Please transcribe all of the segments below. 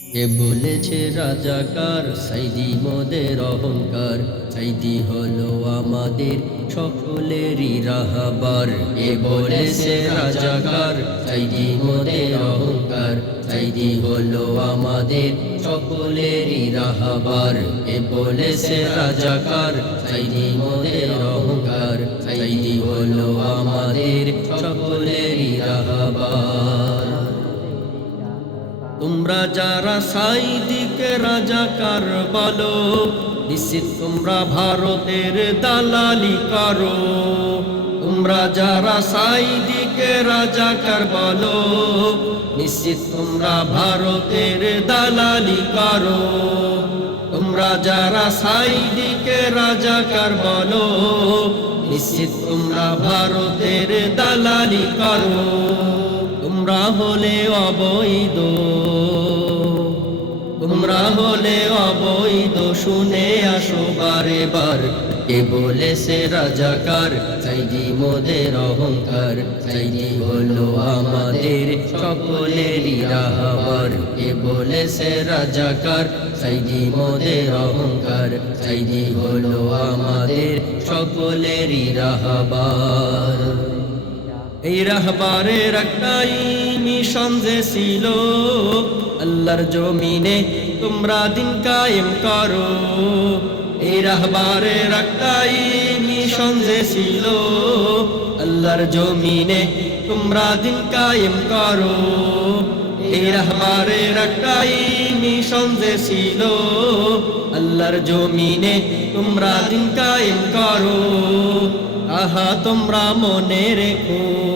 এ বলেছে রাজাকার? সাইদি মোদের অহংকার। সাইদি হলো আমাদের সকলেরই রাহাবার। এ বলেছে রাজাকার? সাইদি মোদের অহংকার। সাইদি হলো আমাদের সকলেরই রাহাবার। এ বলেছে রাজাকার? সাইদি মোদের অহংকার। তোমরা যারা সাইদিকে রাজাকার বলো, নিশ্চিত তোমরা ভারতের দালালি করো। তোমরা যারা সাইদিকে রাজাকার বলো, নিশ্চিত তোমরা ভারতের দালালি করো। তোমরা যারা সাইদিকে রাজাকার বলো, নিশ্চিত তোমরা ভারতের দালালি করো। তোমরা হলে অবৈধ। তোমরা হলে অবৈধ, শুনে আসো বারে বার কে বলেছে রাজাকার? চাইদি মোদের অহংকার। চাইদি হলো আমাদের সকলেরই রাহাবার কে বলেছে রাজাকার? চাইদি মোদের অহংকার। চাইদি হলো আমাদের সকলেরই রাহাবার এই রাহবারের একটাই মিশন যে ছিল, আল্লাহর জমিনে তোমরা দিন কায়েম করো। এই রাহবারের একটাই মিশন যে ছিল, আল্লাহর জমিনে তোমরা দিন কায়েম করো। এই রাহবারের একটাই মিশন যে ছিল, আল্লাহর জমিনে তোমরা দিন কায়েম করো। তাহা তোমরা মনে রেখো।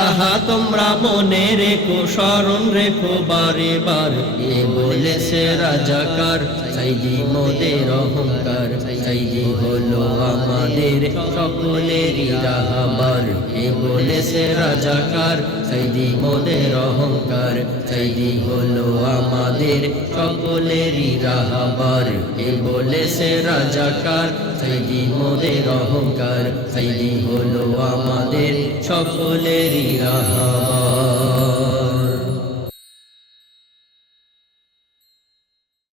তাহা তোমরা মনে রেখো, স্মরণ রেখো, বারে বার। এ বলেছে রাজাকার সাইদি মোদের অহংকার সাইদি হলো আমাদের সকলেরই রাহাবার। এ বলেছে রাজাকার সাইদি মোদের অহংকার সাইদি হলো আমাদের সকলেরই রাহাবার। এ বলেছে রাজাকার সাইদি মোদের অহংকার সাইদি আমাদের সকলেরই রাহাবার